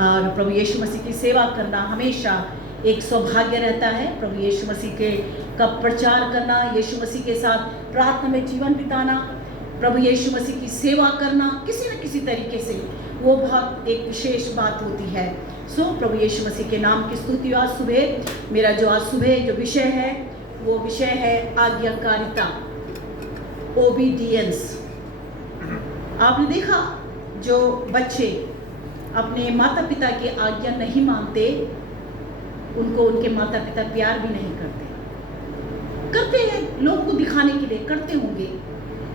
और प्रभु यीशु मसीह की सेवा करना हमेशा एक सौभाग्य रहता है। प्रभु यीशु मसीह के का प्रचार करना, यीशु मसीह के साथ प्रार्थना में जीवन बिताना, प्रभु यीशु मसीह की सेवा करना किसी न किसी तरीके से, वो बहुत एक विशेष बात होती है। प्रभु यीशु मसीह के नाम की स्तुति। आज सुबह मेरा जो आज सुबह जो विषय है वो विषय है आज्ञाकारिता, ओबीडियंस। आपने देखा जो बच्चे अपने माता पिता की आज्ञा नहीं मानते, उनको उनके माता पिता प्यार भी नहीं करते हैं, लोगों को दिखाने के लिए करते होंगे।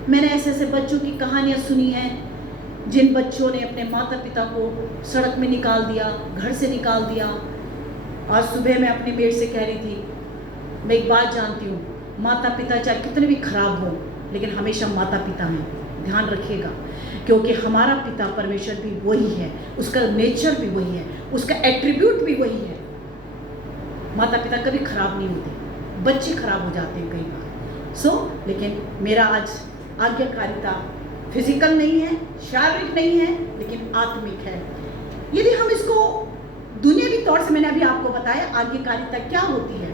मैंने ऐसे बच्चों की कहानियां सुनी हैं जिन बच्चों ने अपने माता पिता को सड़क में निकाल दिया, घर से निकाल दिया। आज सुबह मैं अपने बेटे से कह रही थी, मैं एक बात जानती हूँ, माता पिता चाहे कितने भी खराब हो लेकिन हमेशा माता पिता हैं, ध्यान रखिएगा, क्योंकि हमारा पिता परमेश्वर भी वही है, उसका नेचर भी वही है, उसका एट्रीब्यूट भी वही है। माता पिता कभी खराब नहीं होते, बच्चे खराब हो जाते हैं कई बार। लेकिन मेरा आज आज्ञाकारिता फिजिकल नहीं है, शारीरिक नहीं है, लेकिन आत्मिक है। यदि हम इसको दुनियावी तौर से, मैंने अभी आपको बताया आज्ञाकारिता क्या होती है,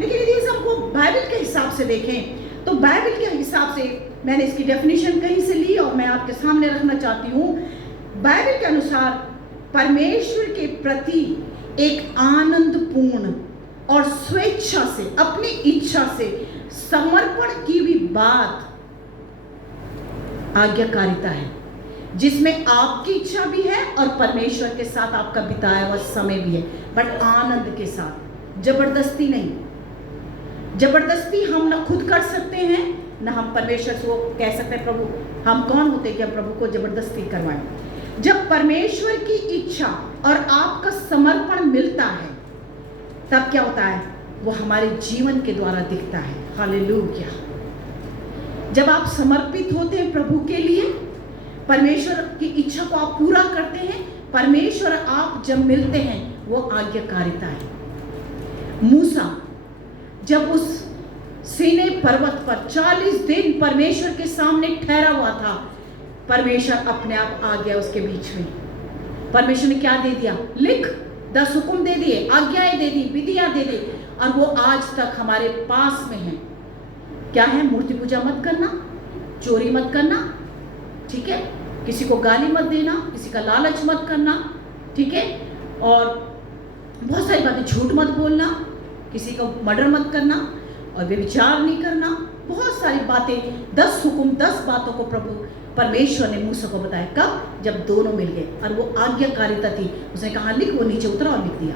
लेकिन यदि इस हमको बाइबल के हिसाब से देखें तो बाइबल के हिसाब से मैंने इसकी डेफिनेशन कहीं से ली और मैं आपके सामने रखना चाहती हूँ। बाइबल के अनुसार परमेश्वर के प्रति एक आनंदपूर्ण और स्वेच्छा से, अपनी इच्छा से समर्पण की भी बात आज्ञाकारिता है, जिसमें आपकी इच्छा भी है और परमेश्वर के साथ आपका बिताया हुआ समय भी है, बट आनंद के साथ, जबरदस्ती नहीं। जबरदस्ती हम ना खुद कर सकते हैं, ना हम परमेश्वर से कह सकते हैं प्रभु, हम कौन होते हैं कि हम प्रभु को जबरदस्ती करवाएं। जब परमेश्वर की इच्छा और आपका समर्पण मिलता है तब क्या होता है, वो हमारे जीवन के द्वारा दिखता है। हालेलुया। जब आप समर्पित होते हैं प्रभु के लिए, परमेश्वर की इच्छा को आप पूरा करते हैं, परमेश्वर आप जब मिलते हैं, वो आज्ञाकारिता है। मूसा जब उस सीनै पर्वत पर 40 दिन परमेश्वर के सामने ठहरा हुआ था, परमेश्वर अपने आप आ गया उसके बीच में। परमेश्वर ने क्या दे दिया, लिख, 10 हुक्म दे दिए, आज्ञाएं दे दी, विधियां दे दी, और वो आज तक हमारे पास में है। क्या है, मूर्ति पूजा मत करना, चोरी मत करना, ठीक है, किसी को गाली मत देना, किसी का लालच मत करना, ठीक है, और बहुत सारी बातें, झूठ मत बोलना, किसी को मर्डर मत करना और व्यभिचार नहीं करना, बहुत सारी बातें, 10 हुक्म, 10 बातों को प्रभु परमेश्वर ने मूसा को बताया। कब, जब दोनों मिल गए, और वो आज्ञाकारिता थी। उसने कहा लिख, वो नीचे उतरा और लिख दिया।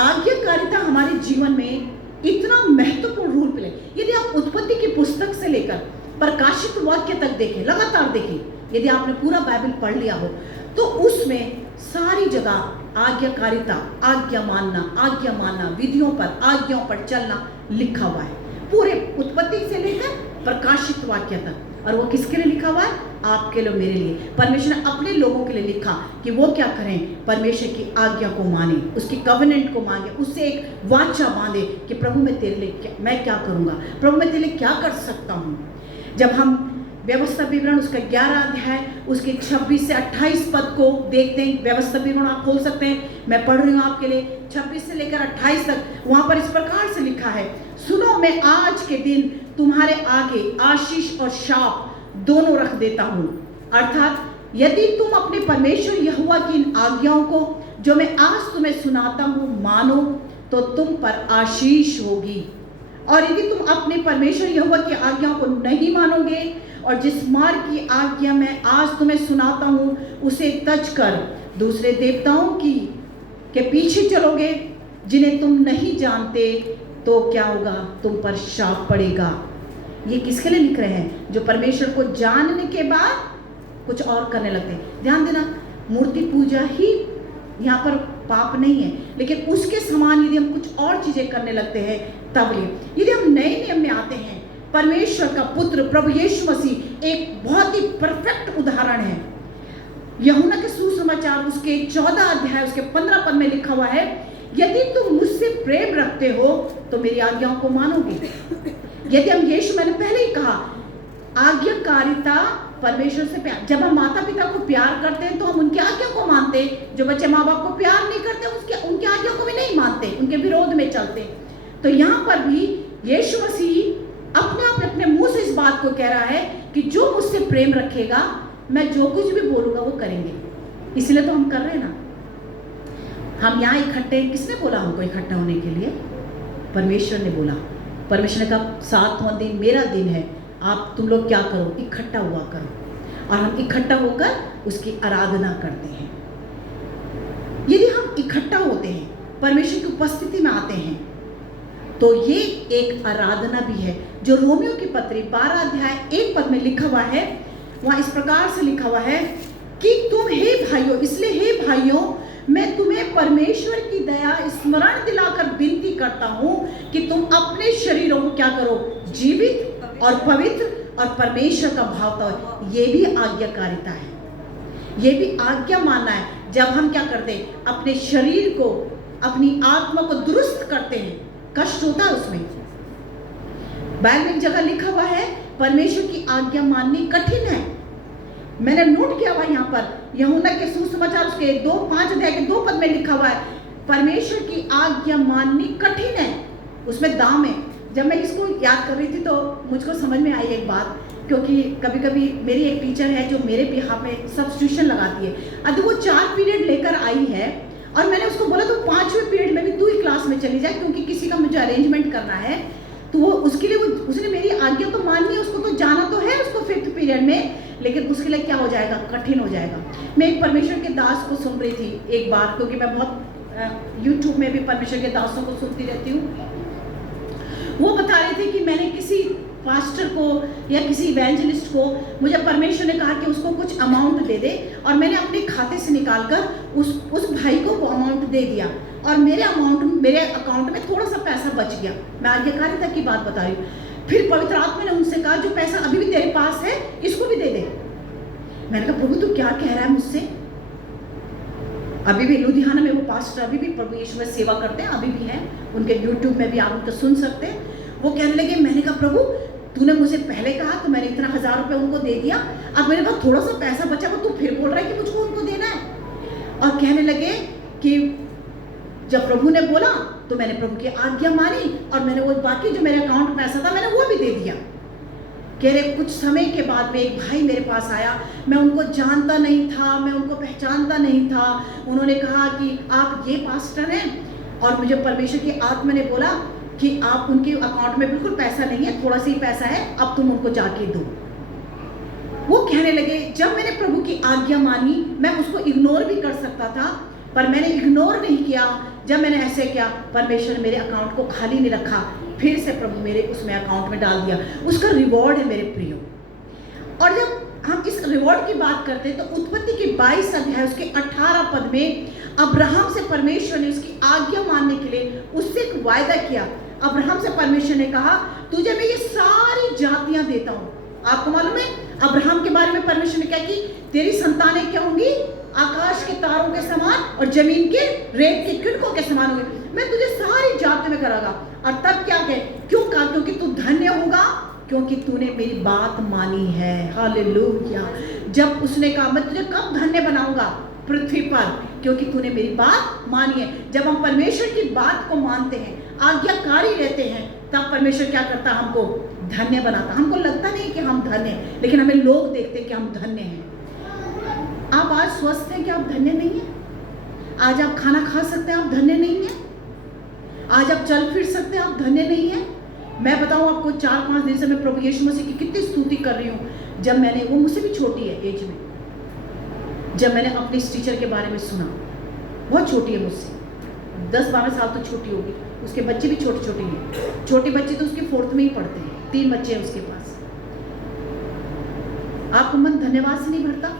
आज्ञाकारिता हमारे जीवन में इतना महत्वपूर्ण रोल प्ले। यदि आप उत्पत्ति की पुस्तक से लेकर प्रकाशित वाक्य तक देखें, लगातार देखें, यदि आपने पूरा बाइबल पढ़ लिया हो, तो उसमें सारी जगह आज्ञाकारिता, आज्ञा मानना, विधियों पर, आज्ञाओं पर चलना लिखा हुआ है, पूरे उत्पत्ति से लेकर प्रकाशित वाक्य तक। और वो किसके लिए लिखा हुआ है, आपके लिए, मेरे लिए। परमेश्वर ने अपने लोगों के लिए लिखा कि वो क्या करें, परमेश्वर की आज्ञा को माने, उसकी कवेनेंट को मांगे, उससे एक वाचा बांधे कि प्रभु मैं तेरे लिए मैं क्या करूँगा, प्रभु मैं तेरे लिए क्या कर सकता हूँ। जब हम व्यवस्था विवरण उसका 11 अध्याय उसके 26 से 28 पद को देखते हैं, व्यवस्था विवरण आप खोल सकते हैं, मैं पढ़ रही हूँ आपके लिए, 26 से लेकर 28 तक। वहाँ पर इस प्रकार से लिखा है, सुनो, मैं आज के दिन तुम्हारे आगे आशीष और शाप दोनों रख देता हूँ। अर्थात यदि तुम अपने परमेश्वर यहोवा की इन आज्ञाओं को जो मैं आज तुम्हें सुनाता हूँ मानो, तो तुम पर आशीष होगी, और यदि तुम अपने परमेश्वर यहोवा की आज्ञाओं को नहीं मानोगे और जिस मार्ग की आज्ञा मैं आज तुम्हें सुनाता हूँ उसे तज कर दूसरे देवताओं के पीछे चलोगे जिन्हें तुम नहीं जानते, तो क्या होगा, तुम पर शाप पड़ेगा। ये किसके लिए लिख रहे हैं, जो परमेश्वर को जानने के बाद कुछ और करने लगते हैं। ध्यान देना, मूर्ति पूजा ही यहाँ पर पाप नहीं है, लेकिन उसके समान यदि हम कुछ और चीजें करने लगते हैं तब लिए। यदि हम नए नियम में आते हैं, परमेश्वर का पुत्र प्रभु यीशु मसीह एक बहुत ही परफेक्ट उदाहरण है। यूहन्ना के सुसमाचार उसके 14 अध्याय उसके 15 पद में लिखा हुआ है, यदि तुम मुझसे प्रेम रखते हो तो मेरी आज्ञाओं को मानोगे। यदि हम मैंने पहले ही कहा, आज्ञाकारिता परमेश्वर से प्यार, जब हम माता पिता को प्यार करते हैं तो हम उनकी आज्ञा को मानते हैं। जो बच्चे माँ बाप को प्यार नहीं करते उनकी आज्ञा को भी नहीं मानते, उनके विरोध में चलते। तो यहाँ पर भी यीशु मसीह अपने मुंह से इस बात को कह रहा है कि जो मुझसे प्रेम रखेगा, मैं जो कुछ भी बोलूंगा वो करेंगे। इसलिए तो हम कर रहे हैं ना। हम यहाँ इकट्ठे, किसने बोला हमको इकट्ठा होने के लिए? परमेश्वर ने बोला। परमेश्वर ने कहा 7वां दिन मेरा दिन है, आप तुम लोग क्या करो, इकट्ठा हुआ करो। और हम इकट्ठा होकर उसकी आराधना करते हैं। यदि हम इकट्ठा होते हैं, परमेश्वर की उपस्थिति में आते हैं, तो ये एक आराधना भी है। जो रोमियो की पत्री 12 अध्याय 1 पद में लिखा हुआ है, वहाँ इस प्रकार से लिखा हुआ है कि तुम हे भाइयों, इसलिए हे भाइयों मैं तुम्हें परमेश्वर की दया स्मरण दिलाकर विनती करता हूँ कि तुम अपने शरीरों को क्या करो, जीवित और पवित्र और परमेश्वर का भावता हो। ये भी आज्ञाकारिता है, ये भी आज्ञा मानना है। जब हम क्या करते हैं, अपने शरीर को, अपनी आत्मा को दुरुस्त करते हैं, कष्ट होता है उसमें। बाइबल में एक जगह लिखा हुआ है परमेश्वर की आज्ञा माननी कठिन है। मैंने नोट किया हुआ यहाँ पर यूहन्ना के सुसमाचार उसके 5 अध्याय के 2 पद में लिखा हुआ है परमेश्वर की आज्ञा माननी कठिन है, उसमें दाम है। जब मैं इसको याद कर रही थी तो मुझको समझ में आई एक बात, क्योंकि कभी कभी मेरी एक टीचर है जो मेरे बिहाफ में सब्स्टिट्यूशन लगाती है। अब वो 4 पीरियड लेकर आई है और मैंने उसको बोला तो 5वें पीरियड में भी तू ही क्लास में चली जाए, क्योंकि किसी का मुझे अरेंजमेंट करना है। तो वो उसके लिए उसने मेरी आज्ञा तो माननी है, उसको तो जाना तो है उसको 5th पीरियड में, लेकिन उसके लिए क्या हो जाएगा, कठिन हो जाएगा। मैं एक परमेश्वर के दास को सुन रही थी एक बार, क्योंकि मैं बहुत यूट्यूब में भी परमेश्वर के दासों को सुनती रहती हूँ। वो बता रहे थे कि मैंने किसी पास्टर को या किसी इवेंजलिस्ट को, मुझे परमेश्वर ने कहा कि उसको कुछ अमाउंट दे दे, और मैंने अपने खाते से निकालकर उस भाई को वो अमाउंट दे दिया, और मेरे अकाउंट में थोड़ा सा पैसा बच गया। मैं आज्ञाकारिता की बात बता रही हूँ। फिर पवित्र आत्मा ने उनसे कहा जो पैसा अभी भी तेरे पास है इसको भी दे दे। मैंने कहा प्रभु तू क्या कह रहा है मुझसे? अभी भी लुधियाना में वो पास्टर अभी भी प्रभु यीशु में सेवा करते हैं, अभी भी हैं, उनके यूट्यूब में भी आप उनको सुन सकते हैं। वो कहने लगे, मैंने कहा प्रभु तूने मुझे पहले कहा तो मैंने इतना 1000 रुपये उनको दे दिया, अब मेरे पास थोड़ा सा पैसा बचा वो तू फिर बोल रहा है कि मुझको उनको देना है। और कहने लगे कि जब प्रभु ने बोला तो मैंने प्रभु की आज्ञा मानी और मैंने वो बाकी जो मेरे अकाउंट में पैसा था मैंने वो भी दे दिया। कह रहे कुछ समय के बाद में एक भाई मेरे पास आया, मैं उनको जानता नहीं था, मैं उनको पहचानता नहीं था। उन्होंने कहा कि आप ये पास्टर हैं, और मुझे परमेश्वर की आत्मा ने बोला कि आप उनके अकाउंट में बिल्कुल पैसा नहीं है, थोड़ा सा ही पैसा है, अब तुम उनको जाके दो। वो कहने लगे जब मैंने प्रभु की आज्ञा मानी, मैं उसको इग्नोर भी कर सकता था, पर मैंने इग्नोर नहीं किया। जब मैंने ऐसे किया, परमेश्वर ने मेरे अकाउंट को खाली नहीं रखा, फिर से प्रभु मेरे उसमें अकाउंट में डाल दिया। उसका रिवॉर्ड है मेरे प्रियो। और जब हम इस रिवॉर्ड की बात करते हैं तो उत्पत्ति की 22 अध्याय उसके 18 पद में अब्राहम से परमेश्वर ने उसकी आज्ञा मानने के लिए उससे एक वायदा किया। अब्राहम से परमेश्वर ने कहा तुझे मैं ये सारी जातियां देता हूँ। आपको मालूम है अब्राहम के बारे में परमेश्वर ने क्या की, तेरी संतानें क्या होंगी, आकाश के तारों के समान और जमीन के रेत के किड़कों के समान होंगे, मैं तुझे सारी जातियों में कराऊंगा। और तब क्या कहे, क्यों कहा, क्योंकि तू धन्य होगा, क्योंकि तूने मेरी बात मानी है। हालेलुया। जब उसने कहा मैं तुझे कब धन्य बनाऊंगा पृथ्वी पर, क्योंकि तूने मेरी बात मानी है। जब हम परमेश्वर की बात को मानते हैं, आज्ञाकारी रहते हैं, तब परमेश्वर क्या करता है, हमको धन्य बनाता। हमको लगता नहीं कि हम धन्य हैं, लेकिन हमें लोग देखते हैं कि हम धन्य हैं। आप आज स्वस्थ हैं कि आप धन्य नहीं हैं? आज आप खाना खा सकते हैं, आप धन्य नहीं हैं? आज आप चल फिर सकते हैं, आप धन्य नहीं हैं? मैं बताऊं आपको, 4-5 दिन से मैं प्रभु यीशु मसीह की कितनी स्तुति कर रही हूँ। जब मैंने, वो मुझसे भी छोटी है एज में, जब मैंने अपने इस टीचर के बारे में सुना, बहुत छोटी है मुझसे, 10-12 साल तो छोटी होगी, उसके बच्चे भी छोटे छोटे हैं, छोटे बच्चे तो उसके 4th में ही पढ़ते हैं, 3 बच्चे हैं उसके पास। आपको मन धन्यवाद से नहीं भरता?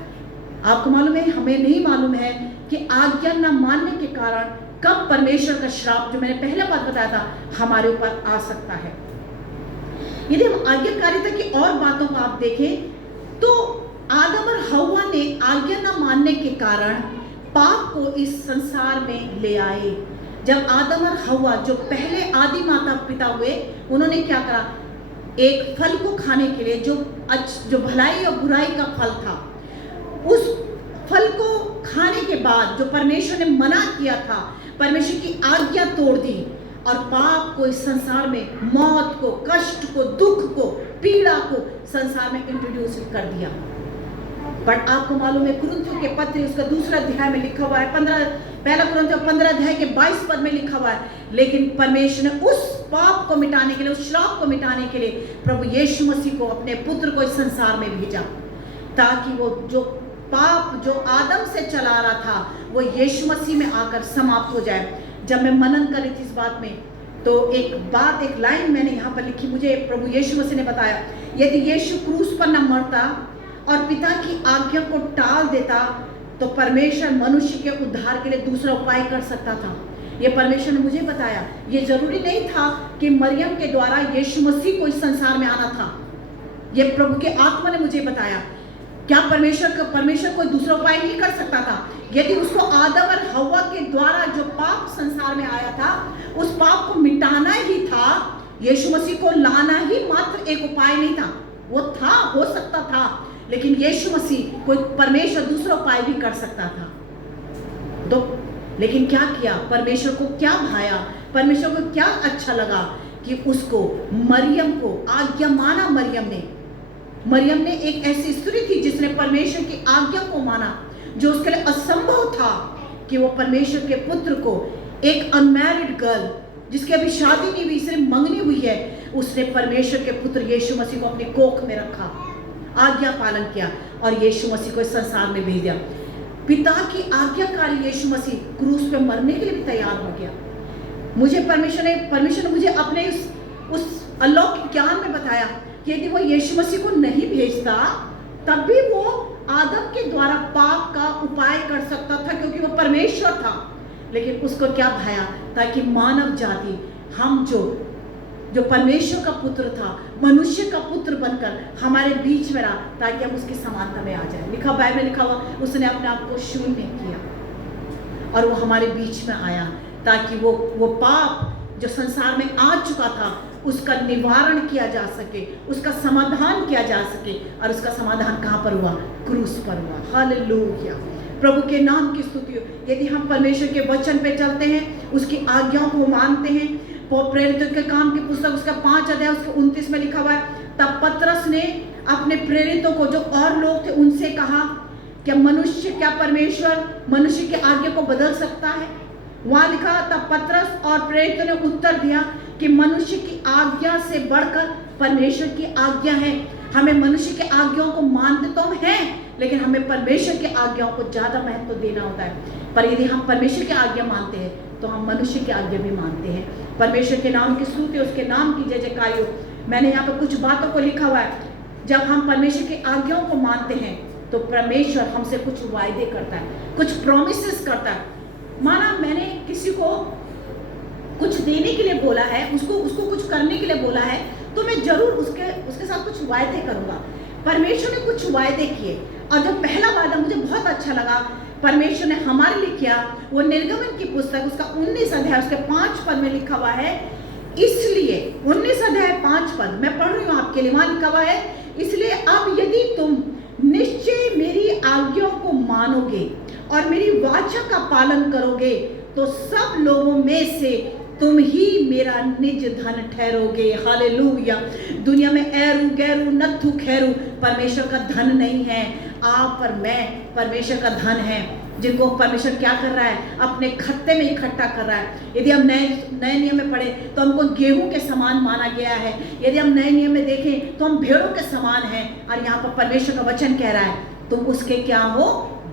आपको मालूम है, हमें नहीं मालूम है कि आज्ञा न मानने के कारण कब परमेश्वर का श्राप, जो मैंने पहला बात बताया था, हमारे ऊपर आ सकता है। यदि हम आज्ञाकारिता की और बातों को आप देखें तो आदम और हव्वा ने आज्ञा न मानने के कारण पाप को इस संसार में ले आए। जब आदम और हव्वा जो पहले आदि माता पिता हुए, उन्होंने क्या करा, एक फल को खाने के लिए जो जो भलाई और बुराई का फल था, उस फल को खाने के बाद जो परमेश्वर ने मना किया था, परमेश्वर की आज्ञा तोड़ दी और पाप को इस संसार में, मौत को, कष्ट को, दुख को, पीड़ा को संसार में इंट्रोड्यूस कर दिया। बट आपको मालूम है कुरिन्थियों के पत्र उसका दूसरा अध्याय में लिखा हुआ है, पहला कुरिन्थियों 15 अध्याय के 22 पद में लिखा हुआ है, लेकिन परमेश्वर ने उस पाप को मिटाने के लिए, उस श्राप को मिटाने के लिए प्रभु यीशु मसीह को, अपने पुत्र को इस संसार में भेजा, ताकि वो जो पाप जो आदम से चला रहा था वो यीशु मसीह में आकर समाप्त हो जाए। जब मैं मनन कर रही थी इस बात में, तो एक लाइन मैंने यहाँ पर लिखी, मुझे प्रभु यीशु मसीह ने बताया, यदि यीशु क्रूस पर न मरता और पिता की आज्ञा को टाल देता तो परमेश्वर मनुष्य के उद्धार के लिए दूसरा उपाय कर सकता था। ये परमेश्वर ने मुझे बताया। ये जरूरी नहीं था कि मरियम के द्वारा यीशु मसीह को इस संसार में आना था। ये प्रभु के आत्मा ने मुझे बताया। क्या परमेश्वर कोई दूसरा उपाय नहीं कर सकता था? यदि उसको आदम और हव्वा के द्वारा जो पाप संसार में आया था, उस पाप को मिटाना ही था, यीशु मसीह को लाना ही मात्र एक उपाय नहीं था। वो था, हो सकता था, लेकिन यीशु मसीह कोई परमेश्वर दूसरा उपाय भी कर सकता था। तो लेकिन क्या किया? परमेश्वर को क्या भाया, परमेश्वर को क्या अच्छा लगा कि उसको मरियम को आज्ञा माना। मरियम ने एक ऐसी स्त्री थी जिसने परमेश्वर की आज्ञा को माना, जो उसके लिए असंभव था कि वो परमेश्वर के पुत्र को, एक अनमैरिड गर्ल जिसकी अभी शादी नहीं हुई, सिर्फ मंगनी हुई है, उसने परमेश्वर के पुत्र यीशु मसीह को अपने कोख में रखा, आज्ञा पालन किया और यीशु मसीह को इस संसार में भेज दिया। पिता की आज्ञाकारी यीशु मसीह क्रूस पे मरने के लिए भी तैयार हो गया। मुझे परमेश्वर ने मुझे अपने उस अलौकिक ज्ञान में बताया कि यदि वो यीशु मसीह को नहीं भेजता तब भी वो आदम के द्वारा पाप का उपाय कर सकता था, क्योंकि वो परमेश्वर था। लेकिन उसको क्या भाया? ताकि मानव जाति, हम जो परमेश्वर का पुत्र था, मनुष्य का पुत्र बनकर हमारे बीच में रहा, ताकि हम उसकी समानता में आ जाए। लिखा, बाइबल में लिखा हुआ, उसने अपने आप को शून्य किया और वो हमारे बीच में आया, ताकि वो पाप जो संसार में आ चुका था उसका निवारण किया जा सके, उसका समाधान किया जा सके। और उसका समाधान कहाँ पर हुआ? क्रूस पर हुआ। हालेलुया, प्रभु के नाम की स्तुति हो। यदि हम परमेश्वर के वचन पे चलते हैं, उसकी आज्ञाओं को मानते हैं, प्रेरितों के काम की पुस्तक उसका 5 अध्याय उसके 29 में लिखा हुआ है, तब पतरस ने अपने प्रेरितों को, जो और लोग थे, उनसे कहा, क्या परमेश्वर मनुष्य की आज्ञा को बदल सकता है? वहां लिखा, तब पतरस और प्रेरितों ने उत्तर दिया कि मनुष्य की आज्ञा से बढ़कर परमेश्वर की आज्ञा है। हमें मनुष्य की आज्ञाओं को मानते तो हैं, लेकिन हमें परमेश्वर की आज्ञाओं को ज्यादा महत्व देना होता है। पर यदि हम परमेश्वर की आज्ञा मानते हैं तो हम मनुष्य की आज्ञा भी मानते हैं। परमेश्वर के नाम की स्तुति, उसके नाम की जय जयकार हो। मैंने यहाँ पर कुछ बातों को लिखा हुआ है। जब हम परमेश्वर की आज्ञाओं को मानते हैं तो परमेश्वर हमसे कुछ वायदे करता है, कुछ प्रोमिसेस करता है। माना मैंने किसी को कुछ देने के लिए बोला है, उसको कुछ करने के लिए बोला है, तो मैं जरूर उसके साथ कुछ वायदे करूंगा। परमेश्वर ने कुछ वायदे किए, और जब पहला वायदा मुझे बहुत अच्छा लगा, परमेश्वर ने हमारे लिए किया, वो निर्गमन की पुस्तक उसका 19 अध्याय उसके 5 पद में लिखा हुआ है। इसलिए 19 अध्याय 5 पद मैं पढ़ रही हूँ आपके लिए। वहां लिखा हुआ है, इसलिए अब यदि तुम निश्चय मेरी आज्ञाओं को मानोगे और मेरी वाचा का पालन करोगे तो सब लोगों में से तुम ही मेरा निज धन ठहरोगे। हालेलुया। दुनिया में एरू गैरू नत्थु खैरू परमेश्वर का धन नहीं है। आप और मैं परमेश्वर का धन है, जिनको परमेश्वर क्या कर रहा है? अपने खत्ते में इकट्ठा कर रहा है। यदि हम नए नियम में पढ़े तो हमको गेहूं के समान माना गया है। यदि हम नए नियम में देखें तो हम भेड़ों के समान हैं। और यहाँ पर परमेश्वर का वचन कह रहा है, तुम उसके क्या हो?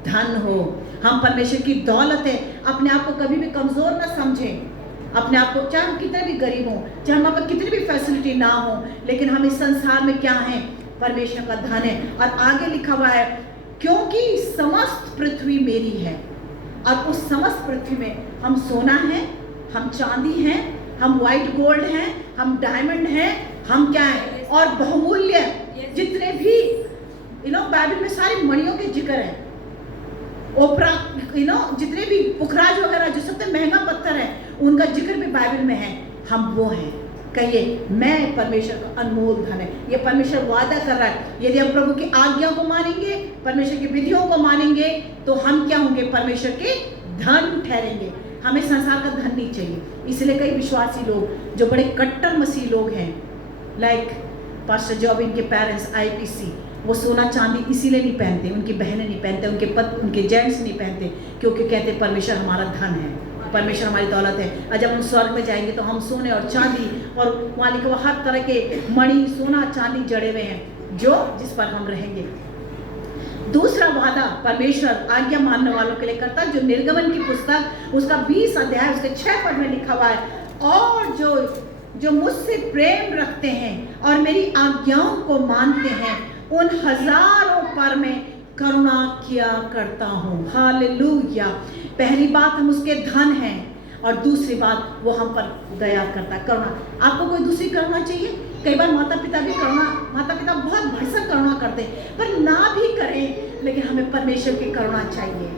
धन हो। हम परमेश्वर की दौलत है। अपने आप को कभी भी कमजोर ना समझें। अपने आप को, चाहे हम कितने भी गरीब हों, चाहे हमारे पास कितनी भी फैसिलिटी ना हो, लेकिन हम इस संसार में क्या हैं? परमेश्वर का धन है। और आगे लिखा हुआ है, क्योंकि समस्त पृथ्वी मेरी है। और उस समस्त पृथ्वी में हम सोना है, हम चांदी हैं, हम व्हाइट गोल्ड हैं, हम डायमंड हैं, हम क्या हैं? और बहुमूल्य जितने भी बाइबल में सारी मणियों के जिक्र है। ओपरा जितने भी पुखराज वगैरह जो सबसे महंगा पत्थर है, उनका जिक्र भी बाइबल में है। हम वो हैं। कहिए मैं परमेश्वर का अनमोल धन है। ये परमेश्वर वादा कर रहा है, यदि हम प्रभु की आज्ञा को मानेंगे, परमेश्वर की विधियों को मानेंगे, तो हम क्या होंगे? परमेश्वर के धन ठहरेंगे। हमें संसार का धन नहीं चाहिए। इसलिए कई विश्वासी लोग जो बड़े कट्टर मसीह लोग हैं, लाइक पास्टर जॉबिन के पेरेंट्स IPC, वो सोना चांदी इसीलिए नहीं पहनते, उनकी बहनें नहीं पहनते, उनके जेंट्स नहीं पहनते, क्योंकि कहते परमेश्वर हमारा धन है, परमेश्वर हमारी दौलत है। और जब हम स्वर्ग में जाएंगे तो हम सोने और चांदी और वहाँ लिखा हुआ हर तरह के मणि, सोना चांदी जड़े हुए हैं जो जिस पर हम रहेंगे। दूसरा वादा परमेश्वर आज्ञा मानने वालों के लिए करता है, जो निर्गमन की पुस्तक उसका 20 अध्याय उसके 6 पद में लिखा हुआ है, और जो मुझसे प्रेम रखते हैं और मेरी आज्ञाओं को मानते हैं, उन हजारों पर मैं करुणा किया करता हूँ। हालेलुया। पहली बात हम उसके धन हैं, और दूसरी बात वो हम पर दया करता है, करुणा। आपको कोई दूसरी करुणा चाहिए? कई बार माता पिता बहुत भरसक करुणा करते हैं, पर ना भी करें, लेकिन हमें परमेश्वर की करुणा चाहिए।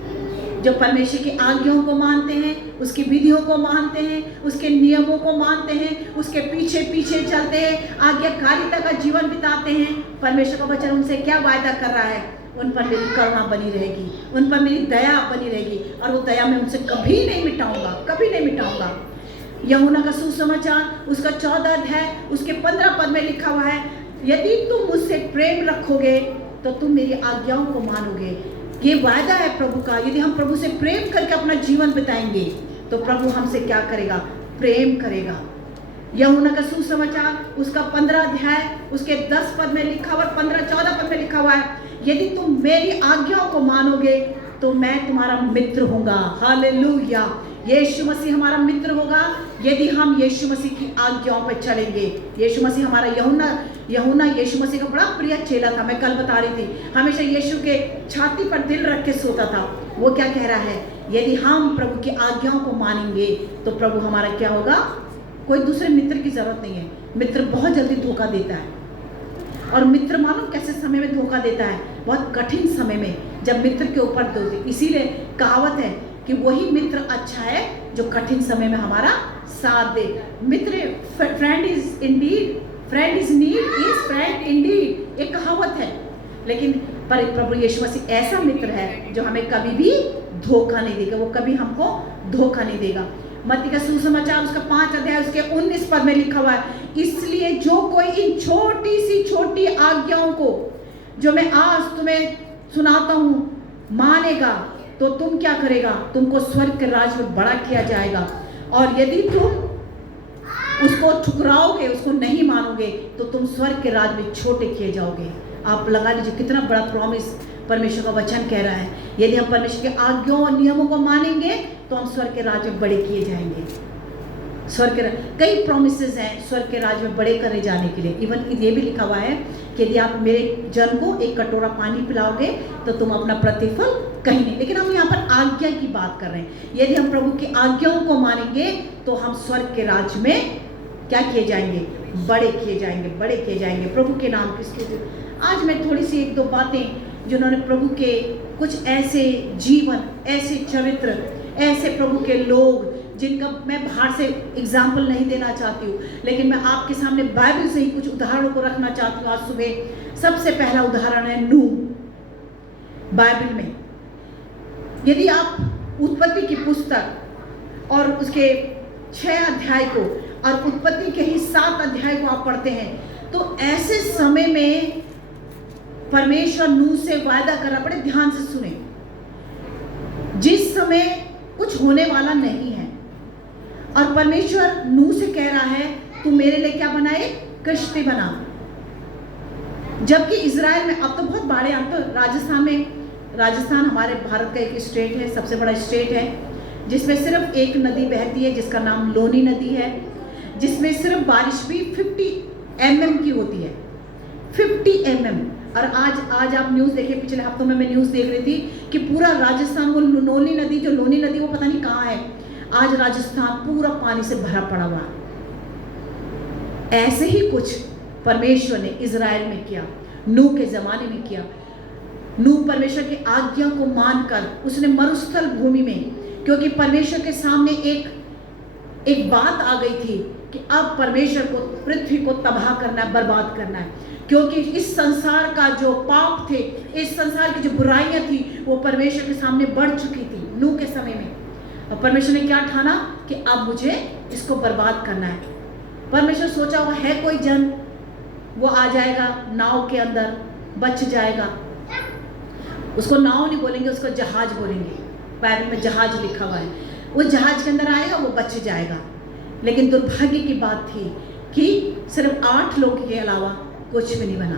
जो परमेश्वर की आज्ञाओं को मानते हैं, उसकी विधियों को मानते हैं, उसके नियमों को मानते हैं, उसके पीछे पीछे चलते हैं, आज्ञाकारिता का जीवन बिताते हैं। परमेश्वर का वचन उनसे क्या वायदा कर रहा है? उन पर मेरी करुणा बनी रहेगी, उन पर मेरी दया बनी रहेगी, और वो दया मैं उनसे कभी नहीं मिटाऊंगा, कभी नहीं मिटाऊंगा। यूहन्ना का सुसमाचार उसका 14 अध्याय उसके 15 पद में लिखा हुआ है, यदि तुम मुझसे प्रेम रखोगे तो तुम मेरी आज्ञाओं को मानोगे। ये वायदा है प्रभु का। यदि हम प्रभु से प्रेम करके अपना जीवन बिताएंगे तो प्रभु हमसे क्या करेगा? प्रेम करेगा। यूहन्ना का सुसमाचार उसका 15 अध्याय उसके 10 पद में लिखा हुआ, 15-14 पद में लिखा हुआ है, यदि तुम मेरी आज्ञाओं को मानोगे तो मैं तुम्हारा मित्र होगा। हालेलुया। यीशु मसीह हमारा मित्र होगा यदि हम यीशु मसीह की आज्ञाओं पर चलेंगे। यीशु मसीह हमारा यूहन्ना यीशु मसीह का बड़ा प्रिय चेला था। मैं कल बता रही थी, हमेशा यीशु के छाती पर दिल रख के सोता था। वो क्या कह रहा है? यदि हम प्रभु की आज्ञाओं को मानेंगे तो प्रभु हमारा क्या होगा? कोई दूसरे मित्र की जरूरत नहीं है। मित्र बहुत जल्दी धोखा देता है, और मित्र मालूम कैसे समय में धोखा देता है? बहुत कठिन समय में, जब मित्र के ऊपर दो। इसीलिए कहावत है कि वही मित्र अच्छा है जो कठिन समय में हमारा साथ दे। मित्र friend is indeed, friend is need is friend indeed, एक कहावत है। लेकिन पर प्रभु यीशु मसीह ऐसा मित्र है जो हमें कभी भी धोखा नहीं देगा, वो कभी हमको धोखा नहीं देगा। मत्ती का सुसमाचार उसका 5 अध्याय उसके 19 पद में लिखा हुआ है, इसलिए जो कोई इन छोटी सी छोटी आज्ञाओं को जो मैं आज तुम्हें सुनाता हूँ मानेगा तो तुम क्या करेगा? तुमको स्वर्ग के राज्य में बड़ा किया जाएगा। और यदि तुम उसको ठुकराओगे, उसको नहीं मानोगे, तो तुम स्वर्ग के राज्य में छोटे किए जाओगे। आप लगा लीजिए कितना बड़ा प्रॉमिस परमेश्वर का वचन कह रहा है। यदि हम परमेश्वर के आज्ञाओं और नियमों को मानेंगे तो हम स्वर्ग के राज्य में बड़े किए जाएंगे। स्वर्ग के कई प्रोमिसेस हैं स्वर्ग के राज्य में बड़े करे जाने के लिए। इवन ये भी लिखा हुआ है कि यदि आप मेरे जन को एक कटोरा पानी पिलाओगे तो तुम अपना प्रतिफल कहीं नहीं। लेकिन हम यहाँ पर आज्ञा की बात कर रहे हैं। यदि हम प्रभु की आज्ञाओं को मानेंगे तो हम स्वर्ग के राज्य में क्या किए जाएंगे? बड़े किए जाएंगे, बड़े किए जाएंगे। प्रभु के नाम किसके? आज मैं थोड़ी सी 1-2 बातें जिन्होंने प्रभु के कुछ ऐसे जीवन, ऐसे चरित्र, ऐसे प्रभु के लोग जिनका मैं बाहर से एग्जाम्पल नहीं देना चाहती हूँ, लेकिन मैं आपके सामने बाइबल से ही कुछ उदाहरणों को रखना चाहती हूँ आज सुबह। सबसे पहला उदाहरण है नूह। बाइबल में यदि आप उत्पत्ति की पुस्तक और उसके 6 अध्याय को और उत्पत्ति के ही 7 अध्याय को आप पढ़ते हैं तो ऐसे समय में परमेश्वर नूह से वायदा कर रहा। बड़े ध्यान से सुने। जिस समय कुछ होने वाला नहीं है और परमेश्वर नूह से कह रहा है तू मेरे लिए क्या बनाए? कश्ती बना। जबकि इजराइल में अब तो बहुत बाढ़ है। अब तो राजस्थान हमारे भारत का एक स्टेट है, सबसे बड़ा स्टेट है, जिसमें सिर्फ एक नदी बहती है जिसका नाम लोनी नदी है, जिसमें सिर्फ बारिश भी 50 mm की होती है। 50 mm। और आज आप न्यूज़ देखिए, पिछले हफ्तों में मैं न्यूज़ देख रही थी कि पूरा राजस्थान, वो लोनी नदी वो पता नहीं कहाँ है, आज राजस्थान पूरा पानी से भरा पड़ा हुआ। ऐसे ही कुछ परमेश्वर ने इजराइल में किया, नूह के ज़माने में किया। नूह परमेश्वर की आज्ञा को मानकर उसने मरुस्थल भूमि में, क्योंकि परमेश्वर के सामने एक एक बात आ गई थी कि अब परमेश्वर को पृथ्वी को तबाह करना है, बर्बाद करना है, क्योंकि इस संसार का जो पाप थे, इस संसार की जो बुराइयां थी, वो परमेश्वर के सामने बढ़ चुकी थी नूह के समय में। और परमेश्वर ने क्या ठाना कि अब मुझे इसको बर्बाद करना है। परमेश्वर सोचा हुआ है कोई जन, वो आ जाएगा नाव के अंदर, बच जाएगा। उसको नाव नहीं बोलेंगे, उसको जहाज बोलेंगे। बाइबल में जहाज लिखा हुआ है, वो जहाज के अंदर आएगा, वो बच जाएगा। लेकिन दुर्भाग्य की बात थी कि सिर्फ 8 लोग के अलावा कुछ भी नहीं बना।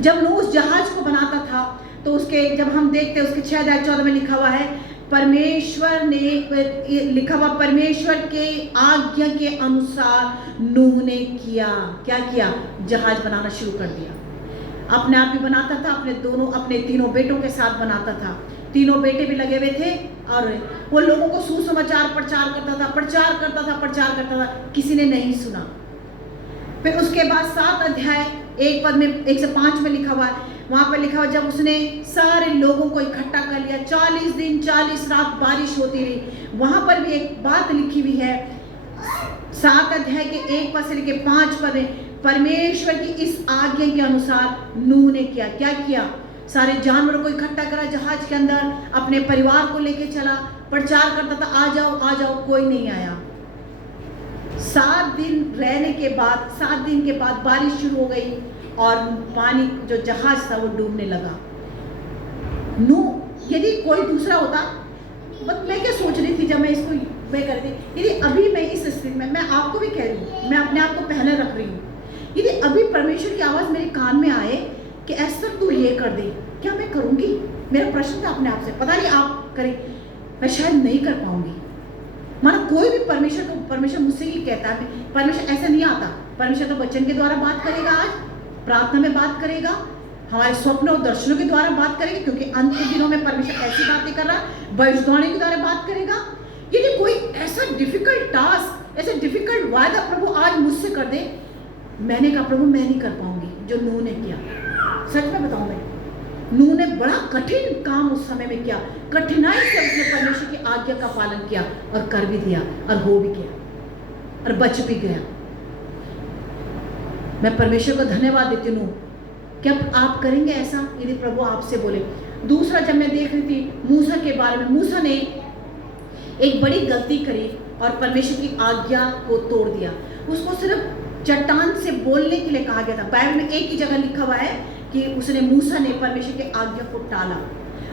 जब नूह उस जहाज को बनाता था तो उसके, जब हम देखते हैं उसके 6:14 में लिखा हुआ है, परमेश्वर ने लिखा हुआ, परमेश्वर के आज्ञा के अनुसार नूह ने किया, क्या किया? जहाज बनाना शुरू कर दिया। अपने आप भी बनाता था, अपने तीनों बेटों के साथ बनाता था। तीनों बेटे भी लगे हुए थे और वो लोगों को सुसमाचार प्रचार करता था, किसी ने नहीं सुना। फिर उसके बाद 7 अध्याय 1 पद में 1 से 5 में लिखा हुआ है, वहां पर लिखा हुआ, जब उसने सारे लोगों को इकट्ठा कर लिया, 40 दिन 40 रात बारिश होती रही। वहां पर भी एक बात लिखी हुई है 7 अध्याय के 1 पद से लेकर 5 पद में, परमेश्वर की इस आज्ञा के अनुसार नूह ने किया, क्या किया? सारे जानवरों को इकट्ठा करा जहाज के अंदर, अपने परिवार को लेके चला, प्रचार करता था, आ जाओ आ जाओ, कोई नहीं आया। 7 दिन रहने के बाद, 7 दिन के बाद बारिश शुरू हो गई और पानी, जो जहाज था वो डूबने लगा। नूह, यदि कोई दूसरा होता, बट मैं क्या सोच रही थी जब मैं इसको मैं कर रही थी, यदि अभी मैं इस स्थिति में, मैं आपको भी कह रही हूँ, मैं अपने आप को पहले रख रही हूँ, यदि अभी परमेश्वर की आवाज़ मेरे कान में आए कि एस्तर तू ये कर दे, क्या मैं करूँगी? मेरा प्रश्न था अपने आप से, पता नहीं आप करें, मैं शायद नहीं कर पाऊंगी। माना कोई भी परमेश्वर मुझसे ही कहता है, परमेश्वर ऐसा नहीं आता। परमेश्वर तो वचन के द्वारा बात करेगा, आज प्रार्थना में बात करेगा, हमारे स्वप्नों और दर्शनों के द्वारा बात करेगा, क्योंकि अंत के दिनों में परमेश्वर ऐसी बातें कर रहा है, भविष्यवाणी के द्वारा बात करेगा। यदि कोई ऐसा डिफिकल्ट टास्क, ऐसा डिफिकल्ट वायदा प्रभु आज मुझसे कर दे, मैंने कहा प्रभु मैं नहीं कर पाऊंगी जो नूह ने किया। सच में बताऊं, मैं नूह ने बड़ा कठिन काम उस समय में किया, कठिनाई से उसने परमेश्वर की आज्ञा का पालन किया और कर भी दिया और हो भी गया और बच भी गया। मैं परमेश्वर को धन्यवाद देती हूँ। क्या आप करेंगे ऐसा यदि प्रभु आपसे बोले? दूसरा, जब मैं देख रही थी मूसा के बारे में, मूसा ने एक बड़ी गलती करी और परमेश्वर की आज्ञा को तोड़ दिया। उसको सिर्फ चट्टान से बोलने के लिए कहा गया था। बाइबल में एक ही जगह लिखा हुआ है कि उसने, मूसा ने परमेश्वर की आज्ञा को टाला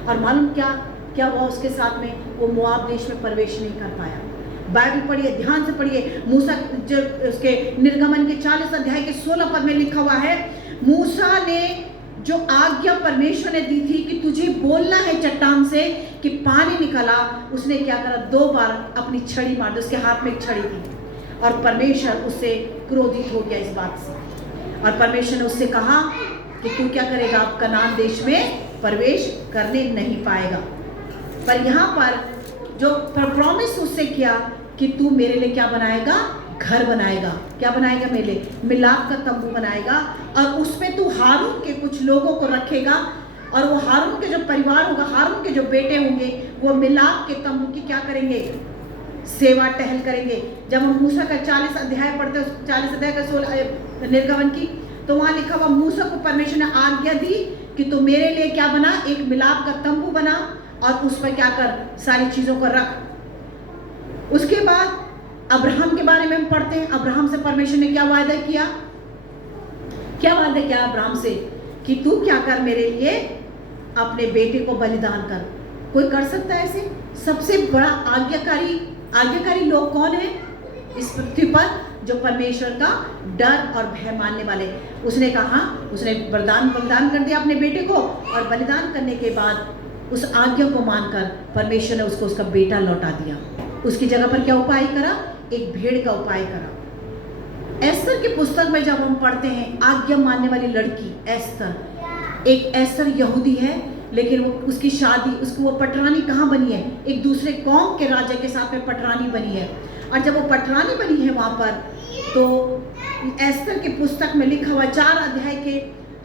और मालूम क्या हुआ उसके साथ में? वो मोआब देश में प्रवेश नहीं कर पाया। बाइबल पढ़िए, ध्यान से पढ़िए। मूसा जो उसके निर्गमन के 40 अध्याय के 16 पद में लिखा हुआ है, मूसा ने जो आज्ञा परमेश्वर ने दी थी कि तुझे बोलना है चट्टान से कि पानी निकला, उसने क्या करा? 2 बार अपनी छड़ी मार दी। उसके हाथ में एक छड़ी थी और परमेश्वर उससे क्रोधित हो गया इस बात से, और परमेश्वर ने उससे कहा कि तू क्या करेगा? आप कनान देश में प्रवेश करने नहीं पाएगा। पर यहाँ पर जो प्रॉमिस उससे किया कि तू मेरे लिए क्या बनाएगा? घर बनाएगा। क्या बनाएगा? मेरे लिए मिलाप का तंबू बनाएगा और उसमें तू हारून के कुछ लोगों को रखेगा और वो हारून के जो परिवार होगा, हारून के जो बेटे होंगे, वो मिलाप के तंबू की क्या करेंगे? सेवा टहल करेंगे। जब हम मूसा का 40 अध्याय पढ़ते हैं, 40 अध्याय का 16 निर्गमन की, तो वहां लिखा हुआ मूसा को परमेश्वर ने आज्ञा दी कि तू मेरे लिए क्या बना? एक मिलाप का तंबू बना और उस पर क्या कर? सारी चीजों को रख। उसके बाद अब्राहम के बारे में हम पढ़ते हैं। अब्राहम से परमेश्वर ने क्या वायदा किया? क्या वायदा किया अब्राहम से? कि तू क्या कर? मेरे लिए अपने बेटे को बलिदान कर। कोई कर सकता है ऐसे? सबसे बड़ा आज्ञाकारी लोग कौन है इस पृथ्वी पर? जो परमेश्वर का डर और भय मानने वाले। उसने कहा, उसने बलिदान कर दिया अपने बेटे को, और बलिदान करने के बाद उस आज्ञा को मानकर परमेश्वर ने उसको उसका बेटा लौटा दिया। उसकी जगह पर क्या उपाय करा? एक भेड़ का उपाय करा। एस्तर की पुस्तक में जब हम पढ़ते हैं, आज्ञा मानने वाली लड़की एस्तर, एक एस्तर यहूदी है, लेकिन वो उसकी शादी, उसको वो पटरानी कहाँ बनी है? एक दूसरे कौम के राजा के साथ में पटरानी बनी है। और जब वो पटरानी बनी है वहाँ पर, तो एस्तर की पुस्तक में लिखा हुआ 4 अध्याय के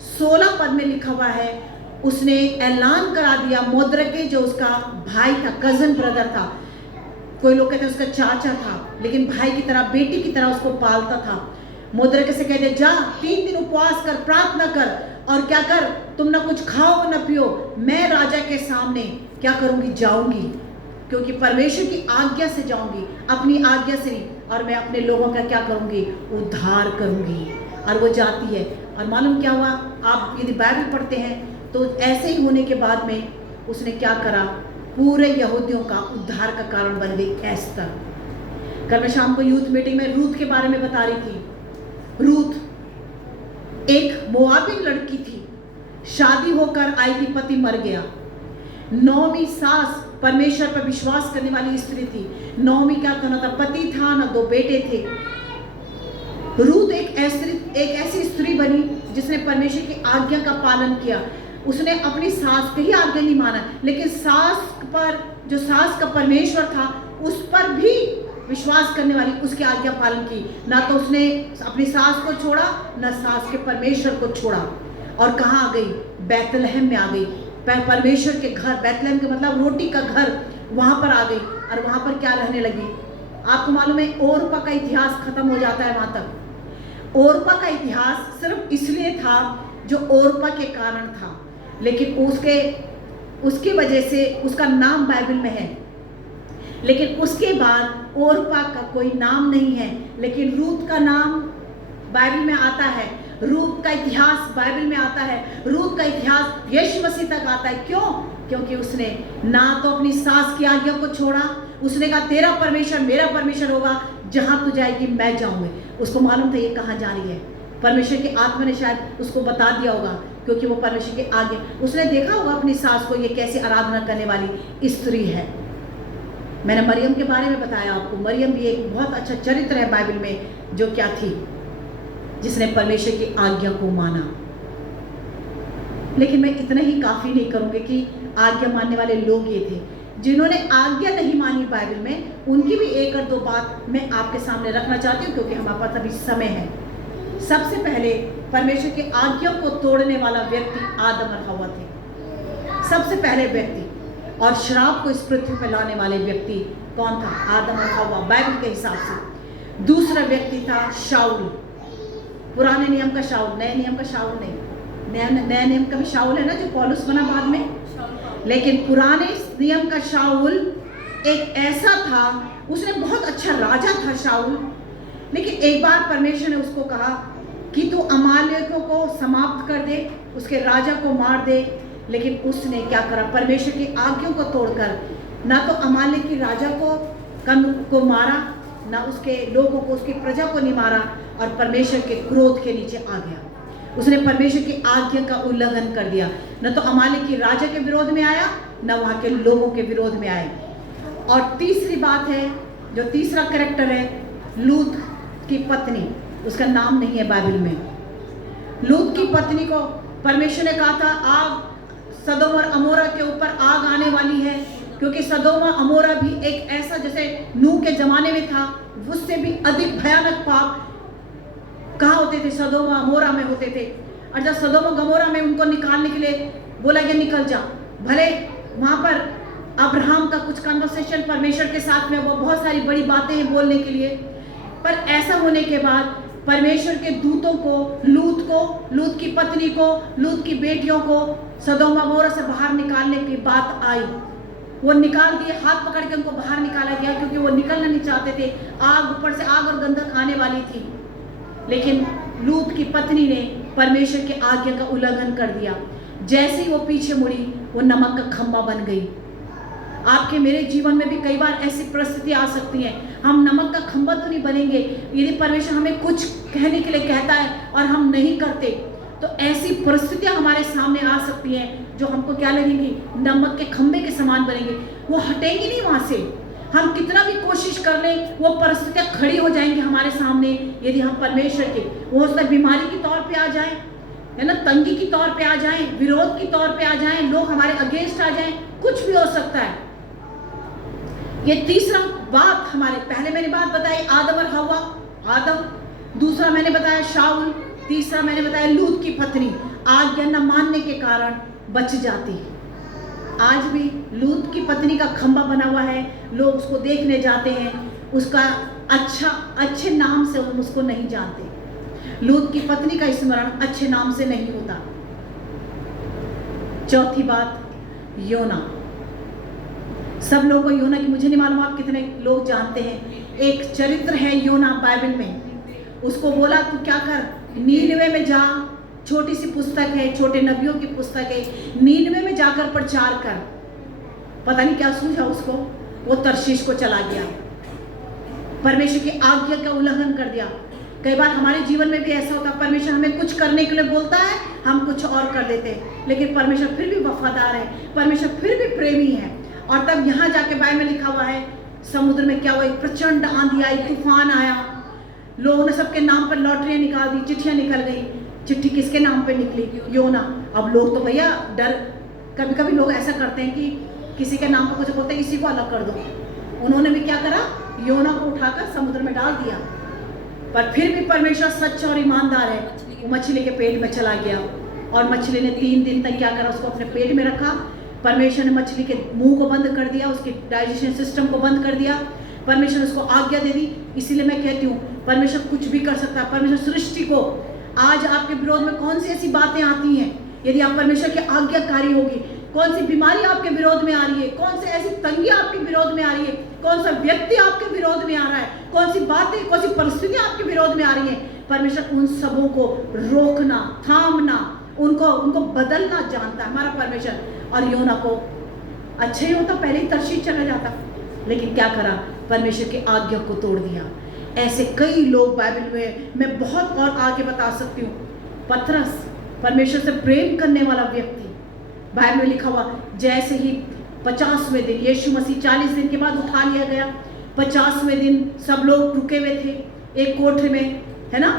16 पद में लिखा हुआ है, उसने ऐलान करा दिया, मोर्देकै जो उसका भाई था, कजन ब्रदर था, कोई लोग कहते हैं उसका चाचा था, लेकिन भाई की तरह, बेटी की तरह उसको पालता था। मोद्रेक से कहते जा 3 दिन उपवास कर, प्रार्थना कर, और क्या कर, तुम ना कुछ खाओ ना पियो, मैं राजा के सामने क्या करूंगी, जाऊंगी, क्योंकि परमेश्वर की आज्ञा से जाऊंगी, अपनी आज्ञा से नहीं, और मैं अपने लोगों का क्या करूंगी, उद्धार करूंगी। और वो जाती है, और मालूम क्या हुआ, आप यदि बाइबल पढ़ते हैं तो ऐसे ही होने के बाद में उसने क्या करा, पूरे यहूदियों का उद्धार का कारण बन गई एस्तर। कल मैं शाम को यूथ मीटिंग में रूथ के बारे में बता रही थी। रूथ एक मोआबिन लड़की थी, शादी होकर आई थी, पति मर गया। नौमी सास परमेश्वर पर विश्वास करने वाली स्त्री थी। नौमी क्या था, ना था पति था, ना 2 बेटे थे। रूथ एक ऐसी स्त्री बनी जिसने परमेश्वर की आज्ञा का पालन किया। उसने अपनी सास की ही आज्ञा नहीं माना, लेकिन सास पर, जो सास का परमेश्वर था, उस पर भी विश्वास करने वाली, उसकी आज्ञा पालन की। ना तो उसने अपनी सास को छोड़ा, ना सास के परमेश्वर को छोड़ा। और कहाँ आ गई, बैतलहम में आ गई, परमेश्वर के घर। बैतलहम का मतलब रोटी का घर, वहां पर आ गई, और वहां पर क्या रहने लगी। आपको मालूम है ओरपा का इतिहास खत्म हो जाता है वहां तक। ओरपा का इतिहास सिर्फ इसलिए था जो ओरपा के कारण था, लेकिन उसकी वजह से उसका नाम बाइबल में है, लेकिन उसके बाद ओरपा का कोई नाम नहीं है, लेकिन रूथ का नाम बाइबल में आता है। रूथ का इतिहास बाइबल में आता है। रूथ का इतिहास यीशु मसीह तक आता है। क्यों? क्योंकि उसने ना तो अपनी सास की आज्ञा को छोड़ा, उसने कहा तेरा परमेश्वर मेरा परमेश्वर होगा, जहां तू जाएगी मैं जाऊंगी। उसको मालूम था ये कहां जा रही है, परमेश्वर की आत्मा ने शायद उसको बता दिया होगा, क्योंकि वो परमेश्वर की आज्ञा, उसने देखा होगा अपनी सास को, ये कैसे आराधना करने वाली स्त्री है। मैंने मरियम के बारे में बताया आपको। मरियम भी एक बहुत अच्छा चरित्र है बाइबल में, जो क्या थी, जिसने परमेश्वर की आज्ञा को माना। लेकिन मैं इतना ही काफी नहीं करूंगी कि आज्ञा मानने वाले लोग ये थे। जिन्होंने आज्ञा नहीं मानी बाइबल में, उनकी भी 1 और 2 बात मैं आपके सामने रखना चाहती हूँ, क्योंकि हमारे पास अभी समय है। सबसे पहले परमेश्वर की आज्ञा को तोड़ने वाला व्यक्ति आदम और हव्वा थे, सबसे पहले व्यक्ति। और श्राप को इस पृथ्वी पर लाने वाले व्यक्ति कौन था? आदम और हव्वा, बाइबल के हिसाब से। दूसरा व्यक्ति था शाऊल, पुराने नियम का शाऊल, नए नियम का शाऊल नहीं। नए नियम का भी शाऊल है ना, जो पौलुस बना बाद में, लेकिन पुराने नियम का शाऊल एक ऐसा था, उसने बहुत अच्छा राजा था शाऊल। लेकिन एक बार परमेश्वर ने उसको कहा कि तू अमालेकियों को समाप्त कर दे, उसके राजा को मार दे। लेकिन उसने क्या करा, परमेश्वर की आज्ञा को तोड़कर ना तो अमालेक की राजा को मारा, ना उसके लोगों को, उसकी प्रजा को नहीं मारा, और परमेश्वर के क्रोध के नीचे आ गया। उसने परमेश्वर की आज्ञा का उल्लंघन कर दिया। न तो अमालेक की राजा के विरोध में आया, न वहां के लोगों के विरोध में आए। और तीसरी बात है, जो तीसरा कैरेक्टर है, लूत की पत्नी, उसका नाम नहीं है बाइबल में। लूत की पत्नी को परमेश्वर ने कहा था आग, सदोम और अमोरा के ऊपर आग आने वाली है, क्योंकि सदोम और अमोरा भी एक ऐसा, जैसे नूह के जमाने में था, उससे भी अधिक भयानक पाप कहाँ होते थे? सदोम और अमोरा में होते थे। और जब सदोम और गमोरा में उनको निकालने के लिए बोला गया निकल जा, भले वहां पर अब्राहम का कुछ कन्वर्सेशन परमेश्वर के साथ में, वो बहुत सारी बड़ी बातें हैं बोलने के लिए, पर ऐसा होने के बाद परमेश्वर के दूतों को, लूत की पत्नी को, लूत की बेटियों को सदोम और गमोरा से बाहर निकालने की बात आई। वो निकाल दिए, हाथ पकड़ के उनको बाहर निकाला गया, क्योंकि वो निकलना नहीं चाहते थे। आग, ऊपर से आग और गंधक आने वाली थी। लेकिन लूत की पत्नी ने परमेश्वर की आज्ञा का उल्लंघन कर दिया। जैसे ही वो पीछे मुड़ी, वो नमक का खंभा बन गई। आपके मेरे जीवन में भी कई बार ऐसी परिस्थिति आ सकती है। हम नमक का खंभा तो नहीं बनेंगे, यदि परमेश्वर हमें कुछ कहने के लिए कहता है और हम नहीं करते, तो ऐसी परिस्थितियां हमारे सामने आ सकती हैं जो हमको क्या लगेंगी, नमक के खंभे के समान बनेंगे। वो हटेंगी नहीं वहां से। हम कितना भी कोशिश कर लें, वो परिस्थितियां खड़ी हो जाएंगी हमारे सामने, यदि हम परमेश्वर के, वो उसका बीमारी के तौर पे आ जाए, है ना, तंगी की तौर पे आ जाए, विरोध की तौर पे आ जाए, लोग हमारे अगेंस्ट आ जाए, कुछ भी हो सकता है। ये तीसरा बात हमारे, पहले मैंने बात बताई आदम और हव्वा, आदम, दूसरा मैंने बताया शाऊल, तीसरा मैंने बताया लूत की पत्नी। आज्ञा न मानने के कारण बच जाती, आज भी लूत की पत्नी का खंबा बना हुआ है, लोग उसको देखने जाते हैं, उसका अच्छे नाम से हम उसको नहीं जानते। लूत की पत्नी का स्मरण अच्छे नाम से नहीं होता। चौथी बात, योना। सब लोगों को योना की, मुझे नहीं मालूम आप कितने लोग जानते हैं, एक चरित्र है योना बाइबल में। उसको बोला तू क्या कर, नीनवे में जा, छोटी सी पुस्तक है, छोटे नबियों की पुस्तक है, नीनवे में जाकर प्रचार कर। पता नहीं क्या सूझा उसको, वो तर्शीश को चला गया, परमेश्वर की आज्ञा का उल्लंघन कर दिया। कई बार हमारे जीवन में भी ऐसा होता है, परमेश्वर हमें कुछ करने के लिए बोलता है, हम कुछ और कर देते हैं, लेकिन परमेश्वर फिर भी वफादार है, परमेश्वर फिर भी प्रेमी है। और तब यहाँ जाके बाइबल में लिखा हुआ है, समुद्र में क्या हुआ, एक प्रचंड आंधी आई, तूफान आया, लोगों ने सबके नाम पर लॉटरियां निकाल दी, चिट्ठियां निकल गई। चिट्ठी किसके नाम पे निकली? योना। अब लोग तो भैया डर, कभी कभी लोग ऐसा करते हैं कि किसी के नाम पर कुछ बोलते हैं, इसी को अलग कर दो। उन्होंने भी क्या करा, योना को उठाकर समुद्र में डाल दिया। पर फिर भी परमेश्वर सच्चा और ईमानदार है, वो मछली के पेट में चला गया और मछली ने 3 दिन तक क्या करा, उसको अपने पेट में रखा। परमेश्वर ने मछली के मुंह को बंद कर दिया, उसके डाइजेशन सिस्टम को बंद कर दिया। परमेश्वर ने उसको आज्ञा दे दी। इसीलिए मैं कहती हूँ परमेश्वर कुछ भी कर सकता है। परमेश्वर सृष्टि को, आज आपके विरोध में कौन सी ऐसी बातें आती हैं, यदि आप परमेश्वर की आज्ञाकारी होगी, कौन सी बीमारी आपके विरोध में आ रही है, कौन सी ऐसी तंगी आपके विरोध में आ रही है, कौन सा व्यक्ति आपके विरोध में आ रहा है, कौन सी बातें, कौन सी परिस्थितियां आपके विरोध में आ रही है, परमेश्वर उन सबों को रोकना, थामना, उनको बदलना जानता है हमारा परमेश्वर। और योना को अच्छा ही होता, पहले ही तर्शीश चला जाता, लेकिन क्या करा, परमेश्वर की आज्ञा को तोड़ दिया। ऐसे कई लोग बाइबल में, मैं बहुत और आगे बता सकती हूँ। पतरस, परमेश्वर से प्रेम करने वाला व्यक्ति, बाइबल में लिखा हुआ, जैसे ही 50वें दिन यीशु मसीह 40 दिन के बाद उठा लिया गया, 50वें दिन सब लोग रुके हुए थे एक कोठरी में, है ना,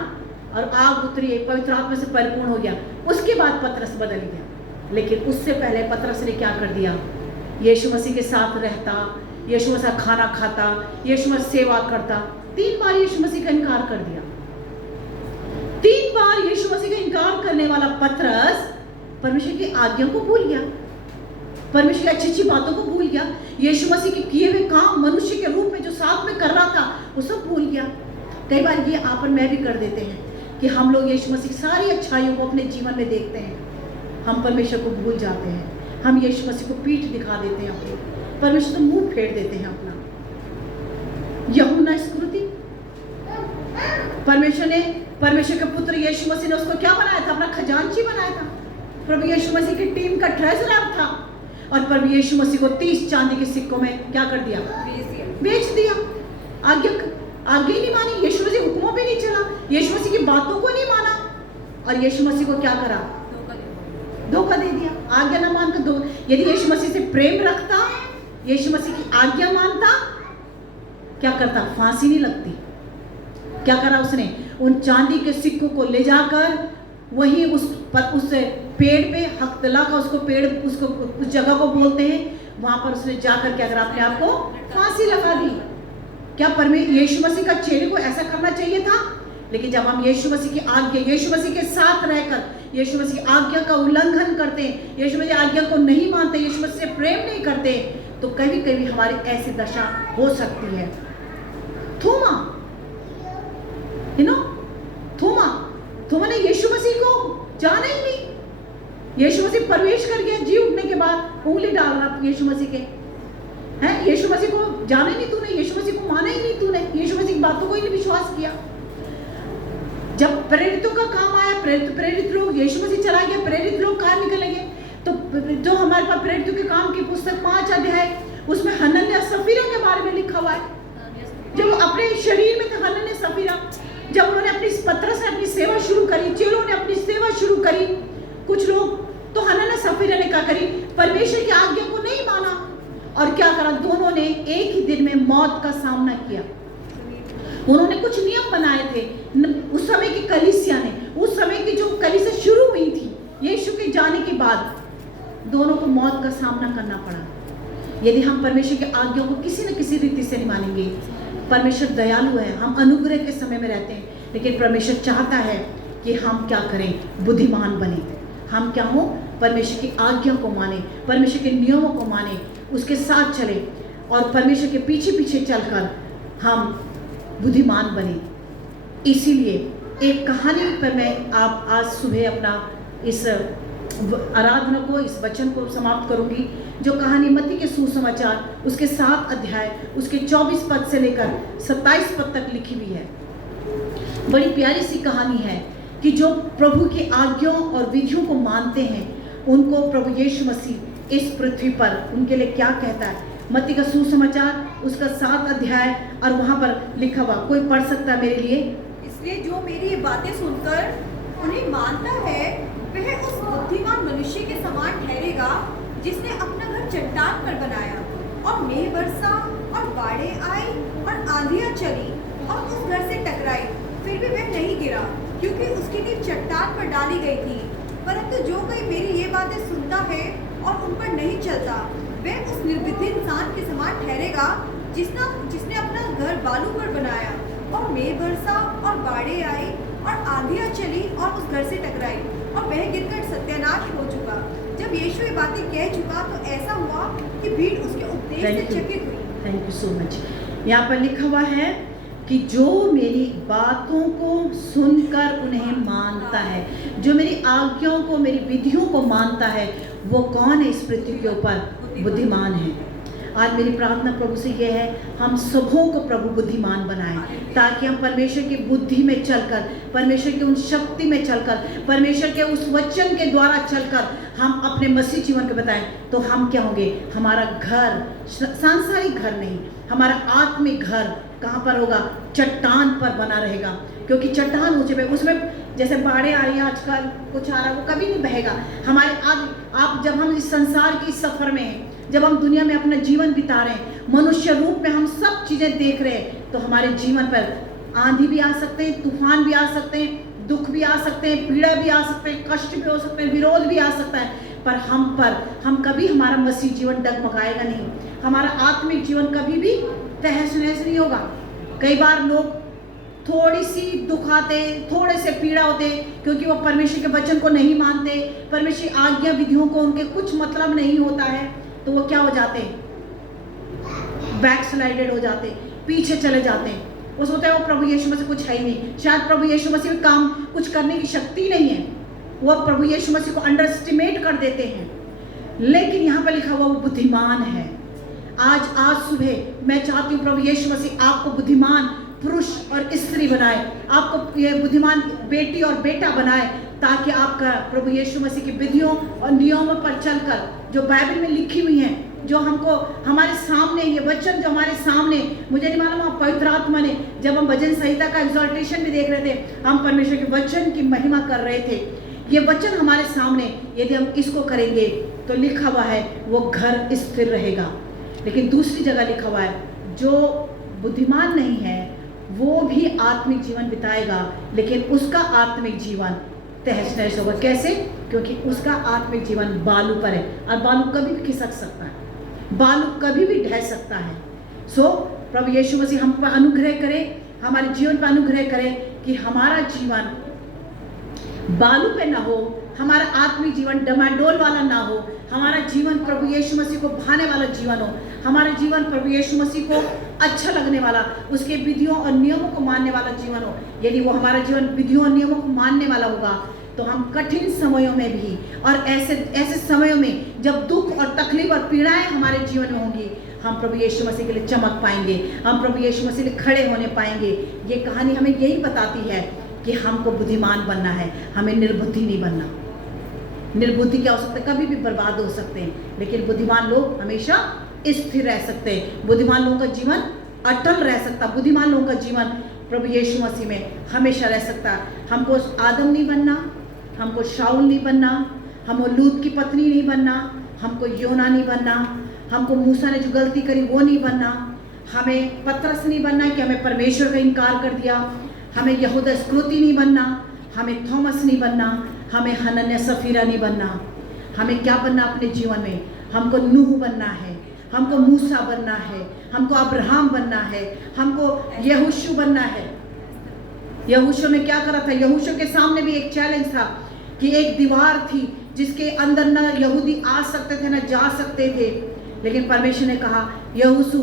और आग उतरी, पवित्र आत्मा से परिपूर्ण हो गया। उसके बाद पतरस बदल गया, लेकिन उससे पहले पतरस ने क्या कर दिया, यीशु मसीह के साथ रहता, यीशु मसीह खाना खाता, यीशु मसीह सेवा करता। 3 बार यीशु मसीह का इनकार कर दिया। 3 बार यीशु मसीह का इनकार करने वाला पतरस परमेश्वर की आज्ञा को भूल गया, परमेश्वर की अच्छी अच्छी बातों को भूल गया, यीशु मसीह के किए हुए काम मनुष्य के रूप में जो साथ में कर रहा था वो सब भूल गया। कई बार ये आप और मैं भी कर देते हैं कि हम लोग यीशु मसीह की सारी अच्छाइयों को अपने जीवन में देखते हैं, हम परमेश्वर को भूल जाते हैं, हम यीशु मसीह को पीठ दिखा देते हैं अपनी, परमेश्वर से मुंह फेर देते हैं अपना। यूहन्ना स्मृति, परमेश्वर के पुत्र यीशु मसीह ने उसको क्या बनाया था, अपना खजांची बनाया था। प्रभु यीशु मसीह की टीम का ट्रेजरर था, और प्रभु यीशु मसीह को 30 चांदी के सिक्कों में क्या कर दिया, बेच दिया। आज्ञा ही नहीं मानी, यीशु मसीह हुक्मों पे नहीं चला, यीशु मसीह की बातों को नहीं माना, और यीशु मसीह को क्या करा, धोखा दे दिया। आज्ञा ना मानकर दो, यदि यीशु मसीह से प्रेम रखता, यीशु मसीह की आज्ञा मानता, क्या करता, फांसी नहीं लगती। क्या करा उसने, उन चांदी के सिक्कों को ले जाकर वहीं उस पेड़ पे, हक्तला का उसको पेड़, उसको उस जगह को बोलते हैं, वहां पर उसने जाकर क्या करा, अपने आप को फांसी लगा दी। क्या यीशु मसीह का चेले को ऐसा करना चाहिए था? लेकिन जब हम यीशु मसीह की आज्ञा, यीशु मसीह के साथ रहकर यीशु मसीह की आज्ञा का उल्लंघन करते हैं, यीशु मसीह आज्ञा को नहीं मानते, यीशु मसीह से प्रेम नहीं करते, तो कभी कभी हमारी ऐसी दशा हो सकती है। थोमा, थोमा ने यीशु मसीह को जाना ही नहीं। यीशु मसीह प्रवेश कर गया, जी उठने के बाद उंगली डाल रहा यीशु मसीह के, हैं, यीशु मसीह को जाना ही नहीं तूने, यीशु मसीह को माना ही नहीं तूने, यीशु मसीह की बातों को ही नहीं विश्वास किया। जब प्रेरितों का काम आया, प्रेरित लोग, यीशु मसीह चला गया, प्रेरित लोग कहाँ निकलेंगे? तो जो हमारे पास प्रेरितों के काम की पुस्तक 5 अध्याय, उसमें हनन्याह सफीरा के बारे में लिखा हुआ है। जब अपने शरीर में था हनन्याह सफीरा, जब उन्होंने अपनी पतरस ने अपनी सेवा शुरू करी, चेलों ने अपनी सेवा शुरू करी, कुछ लोग तो हनन्याह सफीरा ने क्या करी, परमेश्वर की आज्ञा को नहीं माना, और क्या करा, दोनों ने एक ही दिन में मौत का सामना किया। उन्होंने कुछ नियम बनाए थे, उस समय की कलीसिया ने, उस समय की जो कलीसिया शुरू हुई थी यीशु के जाने के बाद, दोनों को मौत का सामना करना पड़ा। यदि हम परमेश्वर की आज्ञा को किसी न किसी रीति से नहीं मानेंगे, परमेश्वर दयालु है, हम अनुग्रह के समय में रहते हैं, लेकिन परमेश्वर चाहता है कि हम क्या करें, बुद्धिमान बने, हम क्या हो, परमेश्वर की आज्ञा को माने, परमेश्वर के नियमों को माने, उसके साथ चले और परमेश्वर के पीछे पीछे चलकर हम बुद्धिमान बने। इसीलिए एक कहानी पर मैं आप आज सुबह अपना इस आराधना को, इस वचन को समाप्त करूंगी, जो कहानी मत्ती के सुसमाचार उसके 7 अध्याय उसके 24 पद से लेकर 27 पद तक लिखी हुई है। बड़ी प्यारी सी कहानी है कि जो प्रभु की आज्ञाओं और विधियों को मानते हैं उनको प्रभु यीशु मसीह इस पृथ्वी पर उनके लिए क्या कहता है। मत्ती का सुसमाचार उसका 7 अध्याय और वहाँ पर लिखा हुआ, कोई पढ़ सकता है मेरे लिए? इसलिए जो मेरी ये बातें सुनकर उन्हें मानता है वह उस बुद्धिमान मनुष्य के समान ठहरेगा जिसने अपना घर चट्टान पर बनाया, और मेघ बरसा और बाढ़ें आई और आंधियां चली और उस घर से टकराई, फिर भी वह नहीं गिरा क्योंकि उसकी नींव चट्टान पर डाली गई थी। परंतु जो कोई मेरी ये बातें सुनता है और उन पर नहीं चलता वह उस निर्बुद्धि इंसान के समान ठहरेगा जिसने अपना घर बालू पर बनाया, और मेघ बरसा और बाढ़ें आई और आंधियां चली और उस घर से टकराई और वह गिरकर सत्यानाश हो चुका। जब यीशु ये बातें कह चुका तो ऐसा हुआ कि भीड़ उसके उपदेश से चकित हुई। Thank you so much. यहाँ पर लिखा हुआ है कि जो मेरी बातों को सुनकर उन्हें मानता है, जो मेरी आज्ञाओं को, मेरी विधियों को मानता है, वो कौन है इस पृथ्वी के ऊपर? बुद्धिमान है। आज मेरी प्रार्थना प्रभु से यह है, हम सबों को प्रभु बुद्धिमान बनाए ताकि हम परमेश्वर की बुद्धि में चलकर, परमेश्वर की उन शक्ति में चलकर, परमेश्वर के उस वचन के द्वारा चलकर हम अपने मसीह जीवन को बताएं। तो हम क्या होंगे? हमारा घर सांसारिक घर नहीं, हमारा आत्मिक घर कहाँ पर होगा? चट्टान पर बना रहेगा। क्योंकि चट्टान ऊंचे पे, उसमें जैसे बाढ़ें आ रही हैं आजकल, कुछ आ रहा है, वो कभी नहीं बहेगा। हमारे आप जब हम इस संसार की सफर में हैं, जब हम दुनिया में अपना जीवन बिता रहे हैं, मनुष्य रूप में हम सब चीजें देख रहे हैं, तो हमारे जीवन पर आंधी भी आ सकते हैं, तूफान भी आ सकते हैं, दुख भी आ सकते हैं, पीड़ा भी आ सकते हैं, कष्ट भी हो सकते हैं, विरोध भी आ सकता है। पर हम कभी, हमारा मसीह जीवन डगमगाएगा नहीं, हमारा आत्मिक जीवन कभी भी तहस नहस नहीं होगा। कई बार लोग थोड़ी सी दुख आते, थोड़े से पीड़ा होते क्योंकि वो परमेश्वर के वचन को नहीं मानते, परमेश्वर की आज्ञा विधियों को उनके कुछ मतलब नहीं होता है, तो वो क्या हो जाते हैं? बैकस्लाइडेड हो जाते, पीछे चले जाते हैं। वो सोचते हैं वो प्रभु यीशु मसीह कुछ है ही नहीं, शायद प्रभु यीशु मसीह में काम कुछ करने की शक्ति नहीं है, वो प्रभु यीशु मसीह को अंडरएस्टिमेट कर देते हैं। लेकिन यहाँ पर लिखा हुआ वो बुद्धिमान है। आज सुबह मैं चाहती हूँ प्रभु यीशु मसीह आपको बुद्धिमान पुरुष और स्त्री बनाए, आपको ये बुद्धिमान बेटी और बेटा बनाए, ताकि आपका प्रभु यीशु मसीह की विधियों और नियमों पर चलकर, जो बाइबल में लिखी हुई हैं, जो हमको हमारे सामने, ये वचन जो हमारे सामने, मुझे नहीं मालूम आप पवित्र आत्मा ने, जब हम भजन संहिता का एग्जॉर्टेशन भी देख रहे थे, हम परमेश्वर के वचन की महिमा कर रहे थे। ये वचन हमारे सामने, यदि हम इसको करेंगे तो लिखा हुआ है वो घर स्थिर रहेगा। लेकिन दूसरी जगह लिखा हुआ है जो बुद्धिमान नहीं है वो भी आत्मिक जीवन बिताएगा, लेकिन उसका आत्मिक जीवन तहस नहस होगा। कैसे? क्योंकि उसका आत्मिक जीवन बालू पर है, और बालू कभी भी खिसक सकता है, बालू कभी भी ढह सकता है। प्रभु यीशु मसीह हम पर अनुग्रह करे, हमारे जीवन पर अनुग्रह करे कि हमारा जीवन बालू पे ना हो, हमारा आत्मिक जीवन डमाडोल वाला ना हो, हमारा जीवन प्रभु यीशु मसीह को भाने वाला जीवन हो, हमारा जीवन प्रभु यीशु मसीह को अच्छा लगने वाला, उसके विधियों और नियमों को मानने वाला जीवन हो। यदि वो हमारा जीवन विधियों और नियमों को मानने वाला होगा तो हम कठिन समयों में भी, और ऐसे समयों में जब दुख और तकलीफ और पीड़ाएं हमारे जीवन में होंगी, हम प्रभु यीशु मसीह के लिए चमक पाएंगे, हम प्रभु यीशु मसीह के लिए खड़े होने पाएंगे। ये कहानी हमें यही बताती है कि हमको बुद्धिमान बनना है, हमें निर्बुद्धि नहीं बनना। निर्बुद्धि क्या हो सकता है? कभी भी बर्बाद हो सकते हैं, लेकिन बुद्धिमान लोग हमेशा स्थिर रह सकते हैं। बुद्धिमान लोगों का जीवन अटल रह सकता, बुद्धिमान लोगों का जीवन प्रभु यीशु मसीह में हमेशा रह सकता। हमको आदम नहीं बनना, हमको शाऊल नहीं बनना, हमको लूत की पत्नी नहीं बनना, हमको योना नहीं बनना, हमको मूसा ने जो गलती करी वो नहीं बनना, हमें पतरस नहीं बनना कि हमें परमेश्वर का इनकार कर दिया, हमें यहूदा इस्करियोती नहीं बनना, हमें थॉमस नहीं बनना, हमें हनन्याह सफीरा नहीं बनना। हमें क्या बनना अपने जीवन में? हमको नूह बनना है, हमको मूसा बनना है, हमको अब्राहम बनना है, हमको यहोशू बनना है। यहोशू ने क्या करा था? यहोशू के सामने भी एक चैलेंज था कि एक दीवार थी जिसके अंदर ना यहूदी आ सकते थे ना जा सकते थे। लेकिन परमेश्वर ने कहा यहोशू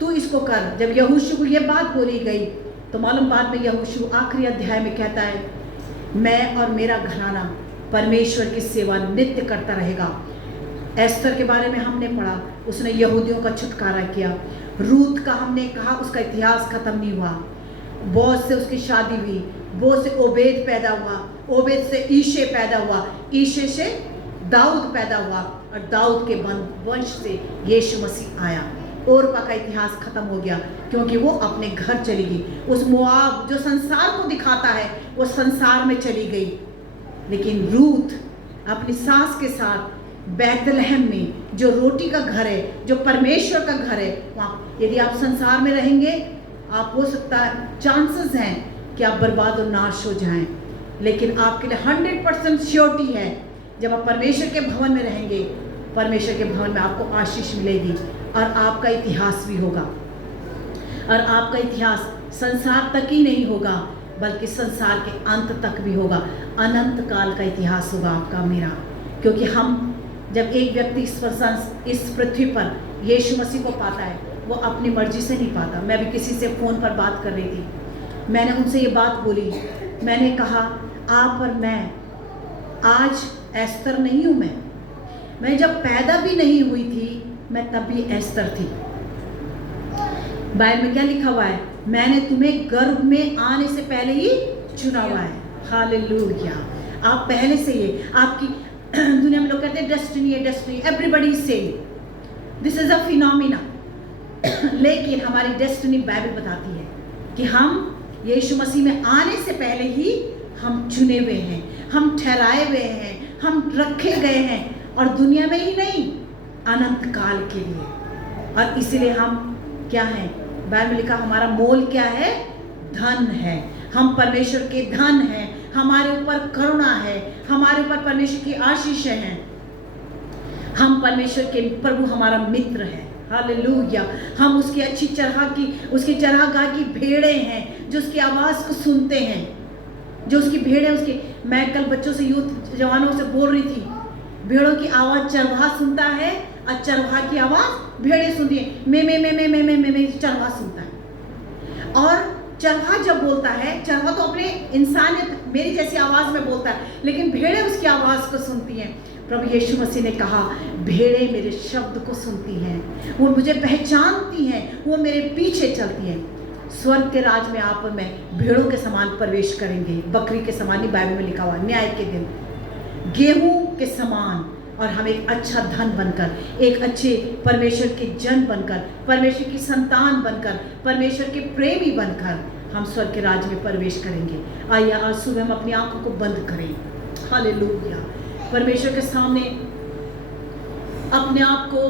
तू इसको कर। जब यहोशू को ये बात बोली गई तो मालूम बाद में यहोशू आखिरी अध्याय में कहता है मैं और मेरा घराना परमेश्वर की सेवा नित्य करता रहेगा। एस्तर के बारे में हमने पढ़ा, उसने यहूदियों का छुटकारा किया। रूत का हमने कहा उसका इतिहास खत्म नहीं हुआ। बोअज से उसकी शादी हुई, बोअज से ओबेद पैदा हुआ, ओबेद से ईशे पैदा हुआ, ईशे से दाऊद पैदा हुआ और दाऊद के वंश से यीशु मसीह आया। ओरपा का इतिहास खत्म हो गया क्योंकि वो अपने घर चली गई। उस मोआब जो संसार को दिखाता है वो संसार में चली गई। लेकिन रूत अपनी सास के साथ बैतलहम में जो रोटी का घर है, जो परमेश्वर का घर है, वहाँ यदि आप संसार में रहेंगे आप हो सकता है चांसेस हैं कि आप बर्बाद और नाश हो जाएं। लेकिन आपके लिए 100% श्योरिटी है जब आप परमेश्वर के भवन में रहेंगे, परमेश्वर के भवन में आपको आशीष मिलेगी और आपका इतिहास भी होगा। और आपका इतिहास संसार तक ही नहीं होगा बल्कि संसार के अंत तक भी होगा। अनंत काल का इतिहास होगा आपका मेरा। क्योंकि हम जब एक व्यक्ति इस पृथ्वी पर यीशु मसीह को पाता है वो अपनी मर्जी से नहीं पाता। मैं भी किसी से फ़ोन पर बात कर रही थी, मैंने उनसे ये बात बोली, मैंने कहा आप और मैं आज एस्तर नहीं हूँ। मैं जब पैदा भी नहीं हुई थी मैं तब भी एस्तर थी। बाइबल में क्या लिखा हुआ है? मैंने तुम्हें गर्भ में आने से पहले ही चुना हुआ है। हालेलुया। आप पहले से ही आपकी दुनिया में लोग कहते हैं डेस्टिनी है, destiny, everybody is saying this is a phenomena. लेकिन हमारी डेस्टिनी बाइबल बताती है कि हम यीशु मसीह में आने से पहले ही हम चुने हुए हैं, हम ठहराए हुए हैं, हम रखे गए हैं और दुनिया में ही नहीं अनंत काल के लिए। और इसीलिए हम क्या हैं? बाइबल में लिखा हमारा मोल क्या है? धन है। हम परमेश्वर के धन हैं, हमारे ऊपर करुणा है, हमारे ऊपर परमेश्वर की आशीष है। हम परमेश्वर के प्रभु हमारा मित्र है। हालेलुया। हम उसकी अच्छी उसकी चरागाह की भेड़े हैं जो उसकी आवाज़ को सुनते हैं, जो उसकी भेड़ है उसकी। मैं कल बच्चों से यूथ जवानों से बोल रही थी, भेड़ों की आवाज़ चरवाहा सुनता है और चरवाहा की आवाज़ भेड़ें सुनती है। मैं चरवाहा सुनता है। और चरवाहा जब बोलता है, चरवाहा तो अपने इंसानियत मेरी जैसी आवाज़ में बोलता है, लेकिन भेड़ें उसकी आवाज़ को सुनती हैं। प्रभु यीशु मसीह ने कहा भेड़ें मेरे शब्द को सुनती हैं, वो मुझे पहचानती हैं, वो मेरे पीछे चलती हैं। स्वर्ग के राज में आप और मैं भेड़ों के समान प्रवेश करेंगे, बकरी के समान ही बाइबल में लिखा हुआ, न्याय के दिन गेहूं के समान। और हम एक अच्छा धन बनकर, एक अच्छे परमेश्वर के जन बनकर, परमेश्वर की संतान बनकर, परमेश्वर के प्रेमी बनकर हम स्वर्ग के राज में प्रवेश करेंगे। आइए आज सुबह हम अपनी आंखों को बंद करें। हालेलुया। परमेश्वर के सामने अपने आप को